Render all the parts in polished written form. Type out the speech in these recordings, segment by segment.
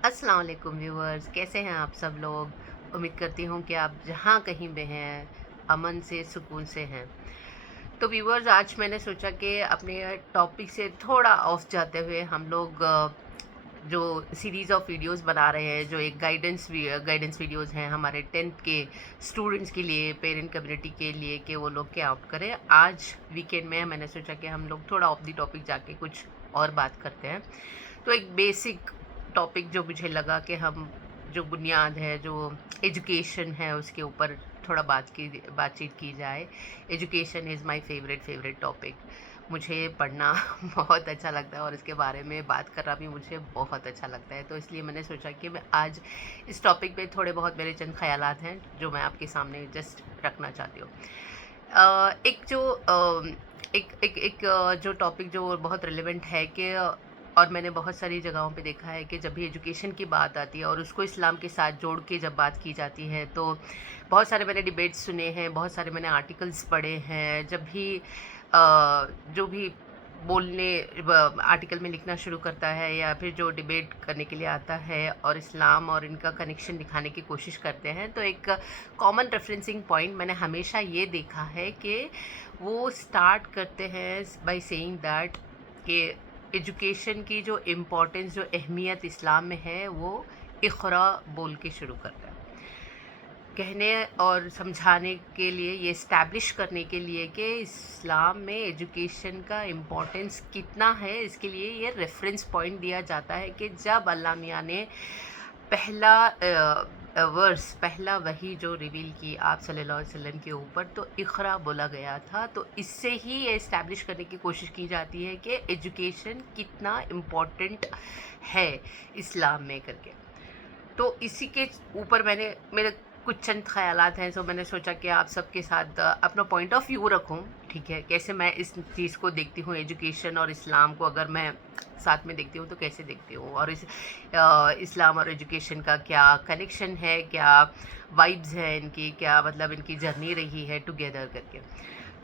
अस्सलाम वालेकुम व्यूवर्स, कैसे हैं आप सब लोग। उम्मीद करती हूँ कि आप जहाँ कहीं भी हैं अमन से सुकून से हैं। तो व्यूवर्स, आज मैंने सोचा कि अपने टॉपिक से थोड़ा ऑफ जाते हुए हम लोग जो सीरीज़ ऑफ वीडियोस बना रहे हैं, जो एक गाइडेंस वीडियोस हैं हमारे 10th के स्टूडेंट्स के लिए, पेरेंट कम्युनिटी के लिए, कि वो लोग क्या ऑप्ट करें। आज वीकेंड में मैंने सोचा कि हम लोग थोड़ा ऑफ द टॉपिक जाके कुछ और बात करते हैं। तो एक बेसिक टॉपिक जो मुझे लगा कि हम जो बुनियाद है, जो एजुकेशन है, उसके ऊपर थोड़ा बातचीत की जाए। Education is my favourite topic. मुझे पढ़ना बहुत अच्छा लगता है और इसके बारे में बात करना भी मुझे बहुत अच्छा लगता है। तो इसलिए मैंने सोचा कि मैं आज इस टॉपिक पे थोड़े बहुत मेरे चंद ख़यालात हैं जो मैं आपके सामने जस्ट रखना चाहती हूँ। एक जो जो टॉपिक जो बहुत रिलेवेंट है कि और मैंने बहुत सारी जगहों पे देखा है कि जब भी एजुकेशन की बात आती है और उसको इस्लाम के साथ जोड़ के जब बात की जाती है, तो बहुत सारे मैंने डिबेट्स सुने हैं, बहुत सारे मैंने आर्टिकल्स पढ़े हैं। जब भी जो भी बोलने आर्टिकल में लिखना शुरू करता है या फिर जो डिबेट करने के लिए आता है और इस्लाम और इनका कनेक्शन दिखाने की कोशिश करते हैं, तो एक कॉमन रेफरेंसिंग पॉइंट मैंने हमेशा ये देखा है कि वो स्टार्ट करते हैं बाय सेइंग दैट कि एजुकेशन की जो इम्पोर्टेंस, जो अहमियत इस्लाम में है, वो इक़रा बोल के शुरू करता है, कहने और समझाने के लिए, ये इस्टेब्लिश करने के लिए कि इस्लाम में एजुकेशन का इम्पोर्टेंस कितना है। इसके लिए ये रेफरेंस पॉइंट दिया जाता है कि जब अल्लाह मियाँ ने पहला वर्स, पहला वही जो रिवील की आप सल्लल्लाहु अलैहि वसल्लम के ऊपर, तो इक़रा बोला गया था। तो इससे ही ये इस्टेब्लिश करने की कोशिश की जाती है कि एजुकेशन कितना इम्पोर्टेंट है इस्लाम में करके। तो इसी के ऊपर मेरे कुछ चंद ख़यालात हैं, तो मैंने सोचा कि आप सबके साथ अपना पॉइंट ऑफ व्यू रखूं। ठीक है, कैसे मैं इस चीज़ को देखती हूँ, एजुकेशन और इस्लाम को अगर मैं साथ में देखती हूँ तो कैसे देखती हूँ, और इस्लाम और एजुकेशन का क्या कनेक्शन है, क्या वाइब्स है इनकी, क्या मतलब इनकी जर्नी रही है टुगेदर करके।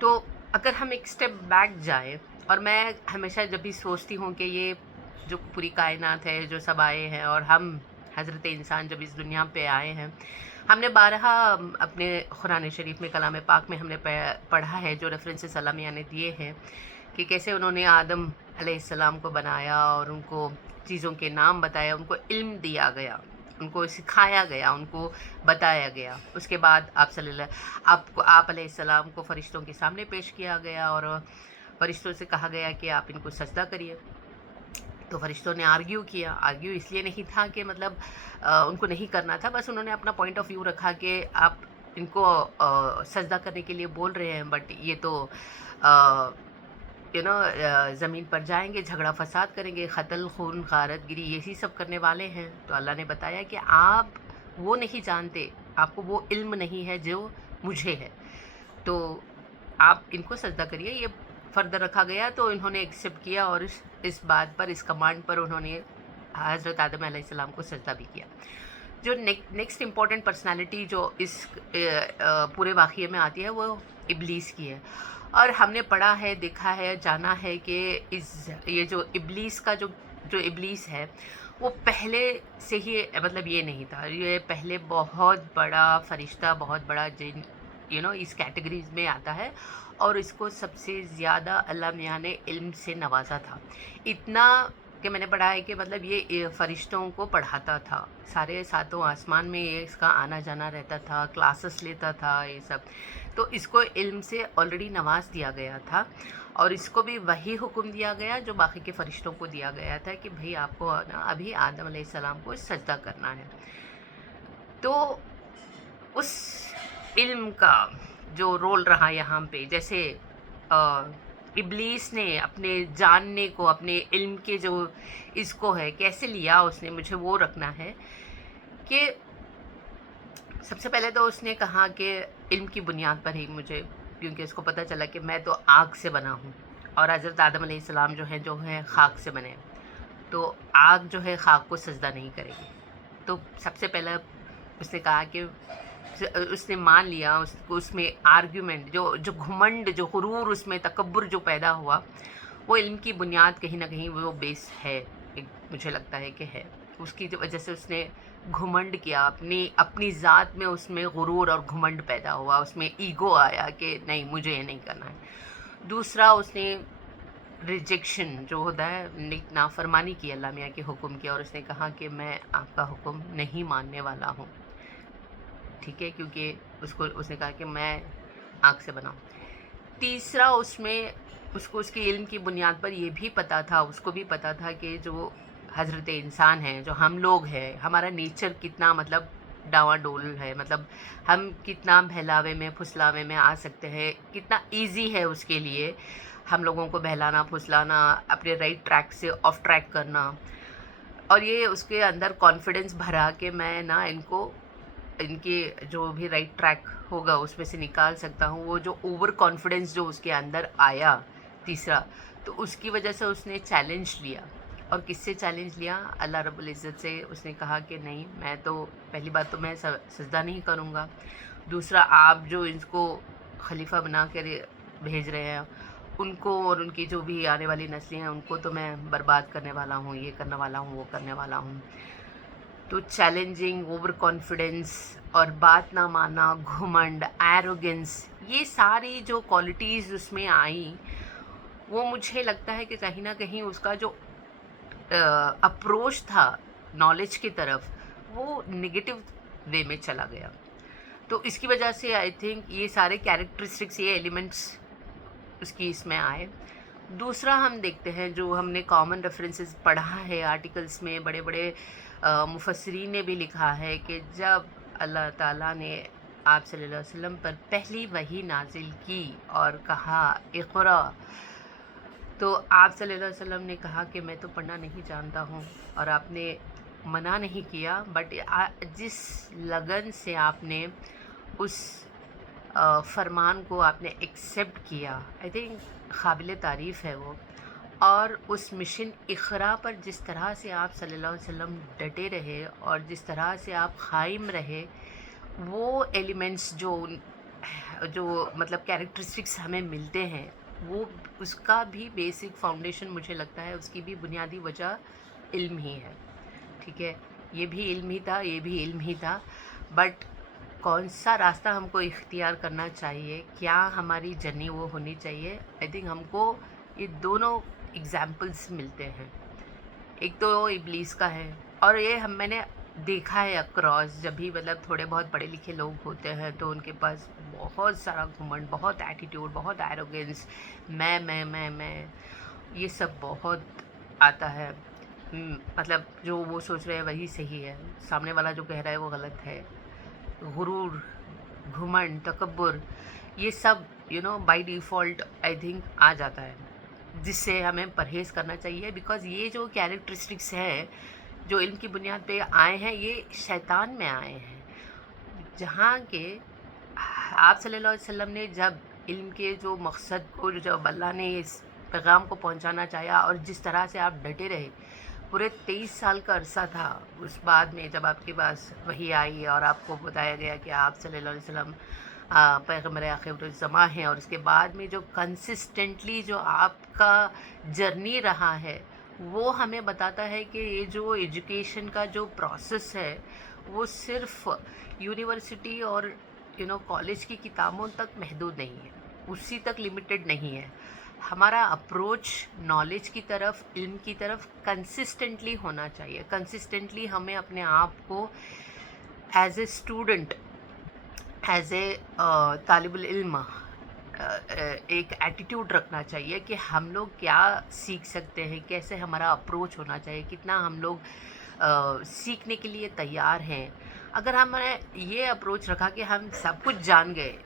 तो अगर हम एक स्टेप बैक जाएँ, और मैं हमेशा जब भी सोचती हूँ कि ये जो पूरी कायनात है, जो सब आए हैं, और हम हज़रत इंसान जब इस दुनिया पे आए हैं, हमने बारहा अपने कुरान शरीफ में, कलाम पाक में हमने पढ़ा है, जो रेफरेंसेस अल्लाह मियाँ ने दिए हैं कि कैसे उन्होंने आदम अलैहिस्सलाम को बनाया और उनको चीज़ों के नाम बताया, उनको इल्म दिया गया, उनको सिखाया गया, उनको बताया गया। उसके बाद आप अलैहिस्सलाम को फ़रिश्तों के सामने पेश किया गया और फ़रिश्तों से कहा गया कि आप इनको सजदा करिए। तो फ़रिश्तों ने आर्ग्यू इसलिए नहीं था कि मतलब उनको नहीं करना था, बस उन्होंने अपना पॉइंट ऑफ व्यू रखा कि आप इनको सजदा करने के लिए बोल रहे हैं, बट ये तो ज़मीन पर जाएंगे, झगड़ा फसाद करेंगे, कत्ल, खून, गारत गिरी, यही सब करने वाले हैं। तो अल्लाह ने बताया कि आप वो नहीं जानते, आपको वो इल्म नहीं है जो मुझे है, तो आप इनको सजदा करिए। ये फर्दर रखा गया, तो इन्होंने एक्सेप्ट किया और इस बात पर, इस कमांड पर उन्होंने हज़रत आदम अलैहिस्सलाम को सजदा भी किया। जो नेक्स्ट इम्पॉर्टेंट पर्सनालिटी जो इस पूरे वाक़ये में आती है, वो इब्लीस की है। और हमने पढ़ा है, देखा है, जाना है कि ये जो इब्लीस का जो इब्लीस है, वो पहले से ही मतलब ये नहीं था, ये पहले बहुत बड़ा फरिश्ता, बहुत बड़ा जिन, इस कैटेगरीज में आता है, और इसको सबसे ज़्यादा अल्लाह मियाँ ने इल्म से नवाजा था। इतना कि मैंने पढ़ा है कि मतलब ये फ़रिश्तों को पढ़ाता था, सारे सातों आसमान में ये इसका आना जाना रहता था, क्लासेस लेता था, ये सब। तो इसको इल्म से ऑलरेडी नवाज दिया गया था, और इसको भी वही हुक्म दिया गया जो बाकी के फ़रिश्तों को दिया गया था कि भाई आपको ना अभी आदम अलैहिस्सलाम को सजदा करना है। तो उस इल्म का जो रोल रहा यहाँ पे, जैसे इब्लीस ने अपने जानने को, अपने इल्म के जो इसको है, कैसे लिया उसने, मुझे वो रखना है कि सबसे पहले तो उसने कहा कि इल्म की बुनियाद पर ही मुझे, क्योंकि उसको पता चला कि मैं तो आग से बना हूँ और हज़रत आदम अलैहिस्सलाम जो हैं खाक से बने, तो आग जो है खाक को सजदा नहीं करेगी। तो सबसे पहले उसने कहा कि उसने मान लिया, उसमें आर्ग्यूमेंट, जो घुमंड, जो गुरूर, उसमें तकब्बुर जो पैदा हुआ, वो इल्म की बुनियाद कहीं ना कहीं वो बेस है, मुझे लगता है कि है। उसकी वजह से उसने घुमंड किया, अपनी ज़ात में उसमें गुरूर और घुमंड पैदा हुआ, उसमें ईगो आया कि नहीं मुझे ये नहीं करना है। दूसरा उसने रिजेक्शन जो होता है, नाफरमानी की अल्लाह मियाँ के हुक्म की, और उसने कहा कि मैं आपका हुक्म नहीं मानने वाला हूँ, ठीक है, क्योंकि उसने कहा कि मैं आँख से बनाऊँ। तीसरा उसमें उसको उसकी इल्म की बुनियाद पर ये भी पता था, उसको भी पता था कि जो हज़रत इंसान है, जो हम लोग हैं, हमारा नेचर कितना मतलब डावाडोल है, मतलब हम कितना बहलावे में फुसलावे में आ सकते हैं, कितना इजी है उसके लिए हम लोगों को बहलाना फुसलाना, अपने राइट ट्रैक से ऑफ ट्रैक करना। और ये उसके अंदर कॉन्फिडेंस भरा कि मैं ना इनके जो भी राइट ट्रैक होगा उसमें से निकाल सकता हूँ। वो जो ओवर कॉन्फिडेंस जो उसके अंदर आया तीसरा, तो उसकी वजह से उसने चैलेंज लिया। और किससे चैलेंज लिया? अल्लाह रब्बुल इज़्ज़त से। उसने कहा कि नहीं, मैं तो पहली बात तो मैं सजदा नहीं करूँगा, दूसरा आप जो इसको खलीफा बना कर भेज रहे हैं उनको और उनकी जो भी आने वाली नस्लें हैं उनको तो मैं बर्बाद करने वाला हूँ, ये करने वाला हूँ, वो करने वाला हूँ। तो चैलेंजिंग, ओवर कॉन्फिडेंस और बात ना मानना, घुमंड, एरोगेंस, ये सारी जो क्वालिटीज़ उसमें आई, वो मुझे लगता है कि कहीं ना कहीं उसका जो अप्रोच था नॉलेज की तरफ, वो नेगेटिव वे में चला गया। तो इसकी वजह से आई थिंक ये सारे कैरेक्टरिस्टिक्स, ये एलिमेंट्स उसकी इसमें आए। दूसरा हम देखते हैं जो हमने कॉमन रेफरेंसेस पढ़ा है आर्टिकल्स में, बड़े बड़े मुफस्सिरीन ने भी लिखा है कि जब अल्लाह ताला ने आप सल्लल्लाहु अलैहि वसल्लम पर पहली वही नाजिल की और कहा इक़रा, तो आप सल्लल्लाहु अलैहि वसल्लम ने कहा कि मैं तो पढ़ना नहीं जानता हूँ, और आपने मना नहीं किया, बट जिस लगन से आपने उस फरमान को आपने एक्सेप्ट किया, आई थिंक काबिल तारीफ़ है वो। और उस मिशन इक़रा पर जिस तरह से आप सल्लल्लाहु अलैहि वसल्लम डटे रहे और जिस तरह से आप क़ाइम रहे, वो एलिमेंट्स जो मतलब कैरेक्टरिस्टिक्स हमें मिलते हैं, वो उसका भी बेसिक फाउंडेशन मुझे लगता है, उसकी भी बुनियादी वजह इल्म ही है, ठीक है। ये भी इल्म ही था, ये भी इल्म ही था, बट कौन सा रास्ता हमको इख्तियार करना चाहिए, क्या हमारी जर्नी वो होनी चाहिए, आई थिंक हमको ये दोनों एग्जाम्पल्स मिलते हैं। एक तो इब्लीस का है, और ये मैंने देखा है अक्रॉस, जब भी मतलब थोड़े बहुत पढ़े लिखे लोग होते हैं तो उनके पास बहुत सारा घुमंड, बहुत एटीट्यूड, बहुत एरोगेंस, मैं, ये सब बहुत आता है। मतलब जो वो सोच रहे हैं वही सही है, सामने वाला जो कह रहा है वो गलत है। गुरूर, घुमंड, तकब्बुर, ये सब बाय डिफ़ॉल्ट आई थिंक आ जाता है, जिससे हमें परहेज़ करना चाहिए। बिकॉज़ ये जो कैरेक्टरिस्टिक्स हैं जो इल्म की बुनियाद पे आए हैं, ये शैतान में आए हैं, जहाँ के आप सल्लल्लाहु अलैहि वसल्लम ने जब इल्म के जो मकसद को, जब अल्लाह ने इस पैगाम को पहुँचाना चाहा और जिस तरह से आप डटे रहे, पूरे 23 साल का अरसा था। उस बाद में जब आपके पास वही आई और आपको बताया गया कि आप सल्लल्लाहु अलैहि वसल्लम पैगम्बर आखिरुज़्ज़मा हैं, और उसके बाद में जो कंसिस्टेंटली जो आपका जर्नी रहा है, वो हमें बताता है कि ये जो एजुकेशन का जो प्रोसेस है, वो सिर्फ यूनिवर्सिटी और कॉलेज की किताबों तक महदूद नहीं है, उसी तक लिमिटेड नहीं है। हमारा अप्रोच नॉलेज की तरफ, इल्म की तरफ कंसिस्टेंटली होना चाहिए। कंसिस्टेंटली हमें अपने आप को as a student, as a तालिबुल इल्म एक एटीट्यूड रखना चाहिए कि हम लोग क्या सीख सकते हैं, कैसे हमारा अप्रोच होना चाहिए, कितना हम लोग सीखने के लिए तैयार हैं। अगर हमने ये अप्रोच रखा कि हम सब कुछ जान गए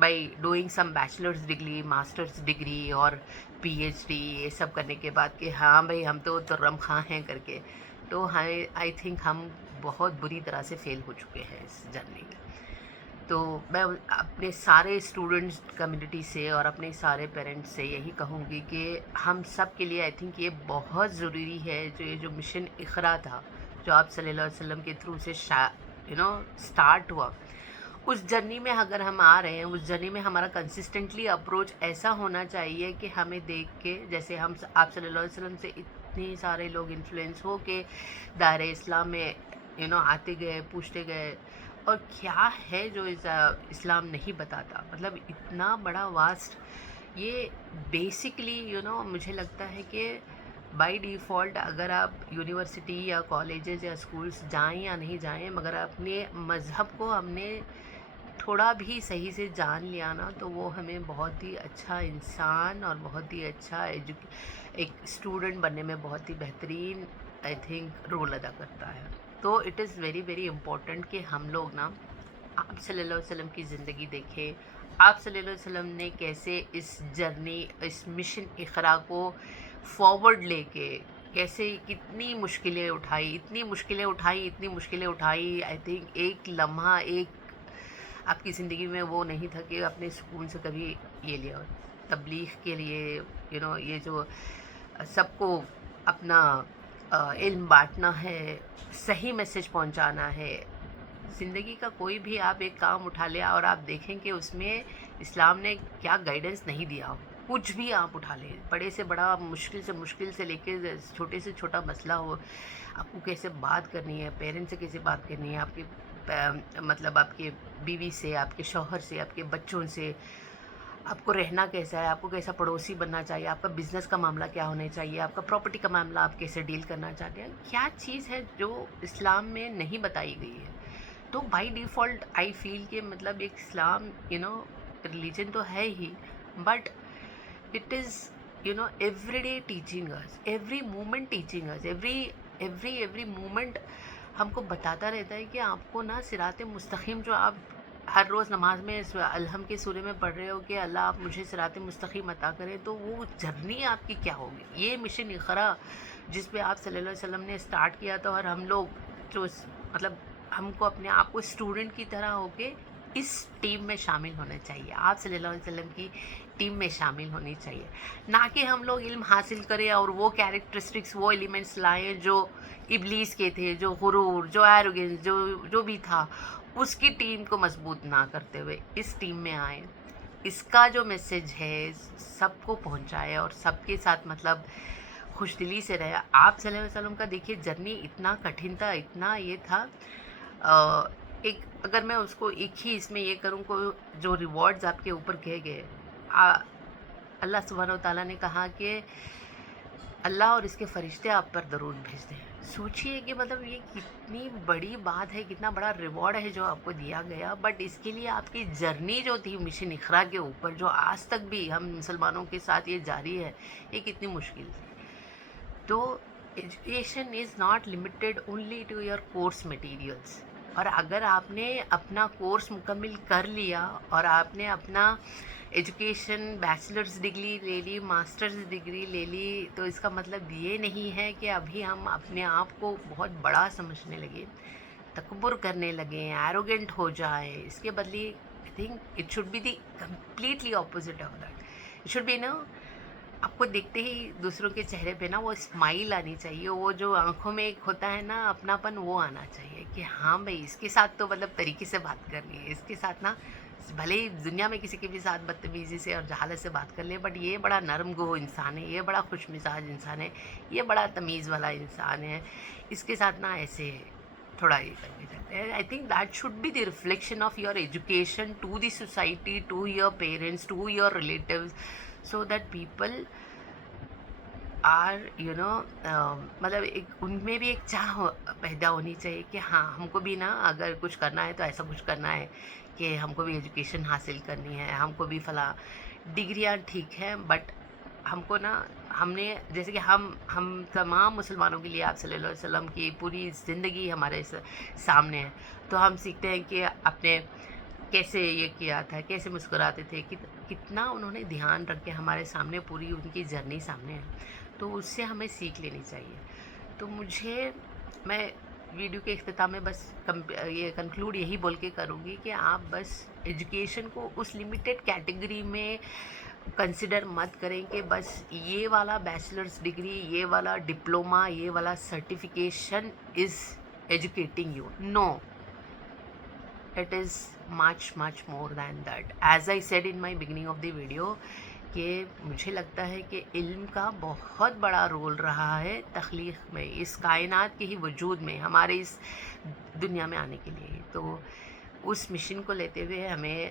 by doing some bachelor's degree, master's degree और पीएचडी, ये सब करने के बाद कि हाँ भाई हम तो तुर्रम खां हैं करके, तो आई थिंक हम बहुत बुरी तरह से फेल हो चुके हैं इस जर्नी में। तो मैं अपने सारे स्टूडेंट्स कम्युनिटी से और अपने सारे पेरेंट्स से यही कहूँगी कि हम सब के लिए आई थिंक ये बहुत ज़रूरी है, जो ये जो मिशन इक़रा था, जो आप सल्लल्लाहु अलैहि वसल्लम के थ्रू से स्टार्ट हुआ, उस जर्नी में अगर हम आ रहे हैं, उस जर्नी में हमारा कंसिस्टेंटली अप्रोच ऐसा होना चाहिए कि हमें देख के, जैसे हम आप सल्लल्लाहु अलैहि वसल्लम से कितने सारे लोग इन्फ्लुएंस हो के दायरे इस्लाम में आते गए, पूछते गए। और क्या है जो इस्लाम नहीं बताता, मतलब इतना बड़ा वास्ट ये। बेसिकली मुझे लगता है कि बाय डिफ़ॉल्ट अगर आप यूनिवर्सिटी या कॉलेजेस या स्कूल्स जाएं या नहीं जाएं, मगर अपने मज़हब को हमने थोड़ा भी सही से जान लिया ना, तो वो हमें बहुत ही अच्छा इंसान और बहुत ही अच्छा एक स्टूडेंट बनने में बहुत ही बेहतरीन आई थिंक रोल अदा करता है। तो it is very very important कि हम लोग ना आप सल्लल्लाहु अलैहि वसल्लम की ज़िंदगी देखें। आप सल्लल्लाहु अलैहि वसल्लम ने कैसे इस जर्नी, इस मिशन इक़रा को फॉरवर्ड लेके कैसे कितनी मुश्किलें उठाई, इतनी मुश्किलें उठाई, इतनी मुश्किलें उठाई। आई थिंक एक लम्हा, एक आपकी ज़िंदगी में वो नहीं था कि अपने सुकून से कभी ये लिया हो। तबलीग के लिए ये जो सबको अपना इल्म बांटना है, सही मैसेज पहुंचाना है। ज़िंदगी का कोई भी आप एक काम उठा लिया और आप देखें कि उसमें इस्लाम ने क्या गाइडेंस नहीं दिया हो। कुछ भी आप उठा लें, बड़े से बड़ा, मुश्किल से लेके छोटे से छोटा मसला हो, आपको कैसे बात करनी है, पेरेंट्स से कैसे बात करनी है, आपके मतलब आपके बीवी से, आपके शौहर से, आपके बच्चों से, आपको रहना कैसा है, आपको कैसा पड़ोसी बनना चाहिए, आपका बिज़नेस का मामला क्या होना चाहिए, आपका प्रॉपर्टी का मामला आप कैसे डील करना चाहते हैं, क्या चीज़ है जो इस्लाम में नहीं बताई गई है। तो बाय डिफ़ॉल्ट आई फील कि मतलब एक इस्लाम रिलीजन तो है ही, but it is everyday teaching us, every moment teaching us, every moment हमको बताता रहता है कि आपको ना सिराते मुस्तकीम, जो आप हर रोज़ नमाज में अलहम के सूरे में पढ़ रहे हो कि अल्लाह आप मुझे सिराते मुस्तकीम अता करें, तो वो जर्नी आपकी क्या होगी। ये मिशन इक़रा जिस पे आप सल्लल्लाहु अलैहि वसल्लम ने स्टार्ट किया था, और हम लोग जो मतलब हमको अपने आप को स्टूडेंट की तरह होके इस टीम में शामिल होना चाहिए। आप सल्लल्लाहु अलैहि वसल्लम की टीम में शामिल होनी चाहिए, ना कि हम लोग इल्म हासिल करें और वो कैरेक्टरिस्टिक्स, वो एलिमेंट्स लाएं जो इब्लीस के थे, जो गुरूर, जो एरोगेंस, जो भी था, उसकी टीम को मजबूत ना करते हुए इस टीम में आए, इसका जो मैसेज है सबको पहुंचाए और सबके साथ मतलब खुशदिली से रहे। आप सल्लल्लाहु अलैहि वसल्लम का देखिए जर्नी इतना कठिन था, इतना ये था। एक अगर मैं उसको एक ही इसमें ये करूँ को, जो रिवॉर्ड्स आपके ऊपर कहे गए, अल्लाह सुब्हानहू व तआला ने कहा कि अल्लाह और इसके फरिश्ते आप पर दरूद भेजते हैं। सोचिए कि मतलब ये कितनी बड़ी बात है, कितना बड़ा रिवॉर्ड है जो आपको दिया गया। बट इसके लिए आपकी जर्नी जो थी मिशन इक़रा के ऊपर, जो आज तक भी हम मुसलमानों के साथ ये जारी है, ये कितनी मुश्किल थी। तो education is not limited only to your course materials. और अगर आपने अपना कोर्स मुकम्मल कर लिया और आपने अपना एजुकेशन बैचलर्स डिग्री ले ली, मास्टर्स डिग्री ले ली, तो इसका मतलब ये नहीं है कि अभी हम अपने आप को बहुत बड़ा समझने लगे, तकब्बुर करने लगे, एरोगेंट हो जाए। इसके बदले I think it should be the completely opposite of that. It should be आपको देखते ही दूसरों के चेहरे पे ना वो स्माइल आनी चाहिए, वो जो आंखों में एक होता है ना अपनापन, वो आना चाहिए कि हाँ भाई इसके साथ तो मतलब तरीके से बात करनी है, इसके साथ ना भले ही दुनिया में किसी के भी साथ बदतमीज़ी से और जहालत से बात कर ले, बट ये बड़ा नरम गो इंसान है, ये बड़ा खुश मिजाज इंसान है, ये बड़ा तमीज़ वाला इंसान है, इसके साथ ना ऐसे थोड़ा ये करके जाते हैं। I think that should be the reflection of your education to the society, to your parents, to your relatives, so that people are मतलब एक उनमें भी एक चाह पैदा होनी चाहिए कि हाँ हमको भी ना अगर कुछ करना है तो ऐसा कुछ करना है कि हमको भी एजुकेशन हासिल करनी है, हमको भी फला डिग्रियां ठीक है, बट हमको ना हमने जैसे कि हम तमाम मुसलमानों के लिए आप सल्लल्लाहु अलैहि वसल्लम की पूरी ज़िंदगी हमारे सामने है। तो हम सीखते हैं कि अपने कैसे ये किया था, कैसे मुस्कुराते थे, कितना उन्होंने ध्यान रख के हमारे सामने पूरी उनकी जर्नी सामने है, तो उससे हमें सीख लेनी चाहिए। तो मैं वीडियो के इख्तिताम में बस ये कंक्लूड यही बोल के करूँगी कि आप बस एजुकेशन को उस लिमिटेड कैटेगरी में कंसिडर मत करें कि बस ये वाला बैचलर्स डिग्री, ये वाला डिप्लोमा, ये वाला certification is educating you. No, it is much more than that. As I said in my beginning of the video کہ مجھے لگتا ہے کہ علم کا بہت بڑا رول رہا ہے تخلیق میں، اس کائنات کے ہی وجود میں، ہمارے اس دنیا میں آنے کے لیے. تو اس مشن کو لیتے ہوئے ہمیں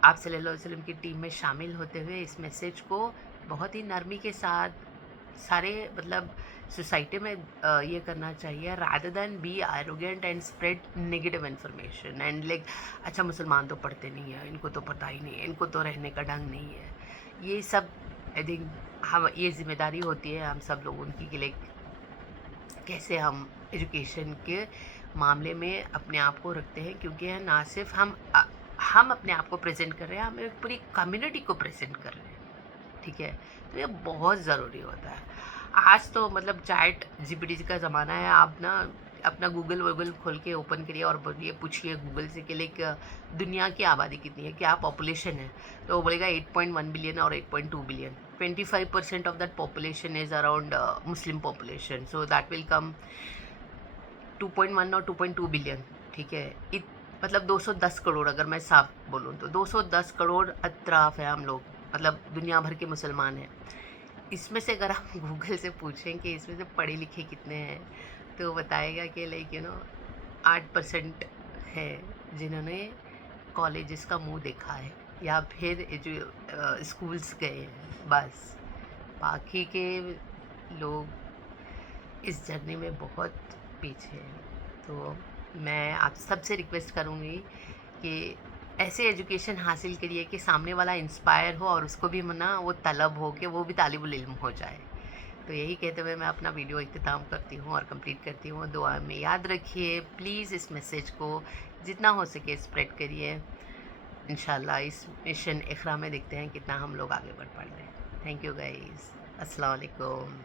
آپ صلی اللہ علیہ وسلم کی ٹیم میں شامل ہوتے ہوئے اس میسیج کو بہت ہی نرمی کے ساتھ سارے مطلب سوسائٹی میں یہ کرنا چاہیے rather than be arrogant and spread negative information and like اچھا مسلمان تو پڑھتے نہیں ہیں، ان کو تو پتہ ہی نہیں ہے، ان کو تو رہنے کا ڈھنگ نہیں ہے. یہ سب آئی تھنک ہم یہ ذمہ داری ہوتی ہے ہم سب لوگوں کی کہ لائک کیسے ہم ایجوکیشن کے معاملے میں اپنے آپ کو رکھتے ہیں، کیونکہ نہ صرف ہم اپنے آپ کو پریزنٹ کر رہے ہیں، ہم ایک پوری کمیونٹی کو پریزنٹ کر رہے ہیں. ٹھیک ہے، تو یہ بہت ضروری ہوتا ہے. آج تو مطلب چیٹ جی پی ٹی کا زمانہ ہے. آپ نا اپنا گوگل کھول کے اوپن کریے اور بولیے، پوچھیے گوگل سے کہ لائک دنیا کی آبادی کتنی ہے، کیا پاپولیشن ہے، تو وہ بولے گا 8.1 بلین اور 8.2 billion. 25% of that population is around Muslim population, so that will come 2.1 اور 2.2 بلین. ٹھیک ہے، مطلب 210 کروڑ، اگر میں صاف بولوں تو 210 کروڑ اطراف ہے ہم لوگ، مطلب دنیا بھر کے مسلمان ہیں. اس میں سے اگر آپ گوگل سے پوچھیں کہ اس میں سے پڑھے لکھے کتنے ہیں، تو بتائے گا کہ لائک 8% ہے جنہوں نے کالجز کا منہ دیکھا ہے یا پھر جو اسکولس گئے ہیں، بس. باقی کے لوگ اس جرنی میں بہت پیچھے ہیں. تو میں آپ سب سے ریکویسٹ کروں گی کہ ایسے ایجوکیشن حاصل کریے کہ سامنے والا انسپائر ہو اور اس کو بھی وہ طلب ہو کہ وہ بھی طالب العلم ہو جائے. تو یہی کہتے ہوئے میں اپنا ویڈیو اختتام کرتی ہوں اور کمپلیٹ کرتی ہوں. دعا میں یاد رکھیے پلیز، اس میسیج کو جتنا ہو سکے اسپریڈ کریے. انشاءاللہ اس مشن اقرا میں دیکھتے ہیں کتنا ہم لوگ آگے بڑھ پاتے ہیں. Thank you guys. السلام علیکم.